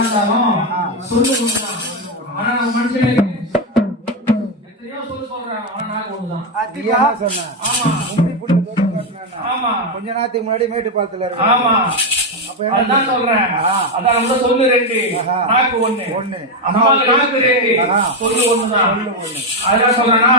இருந்தாலும் சொல்லு ஒண்ணுதான். ஆனா நம்ம மனுஷனே எத்தனையோ சொல்றாங்க, ஆனா நாக்கு ஒண்ணுதான். ஆமா, கொஞ்ச நேரத்துக்கு முன்னாடி மேட்டுப்பாலத்துல இருக்கு. ஆமா, அதான் சொல்றேன். அதான் நம்ம சொல்லு ரெண்டு, நாக்கு ஒண்ணு. அம்மாவுக்கு நாக்கு ரெண்டு, சொல்லு ஒண்ணுதான். அதான் சொல்றேன்னா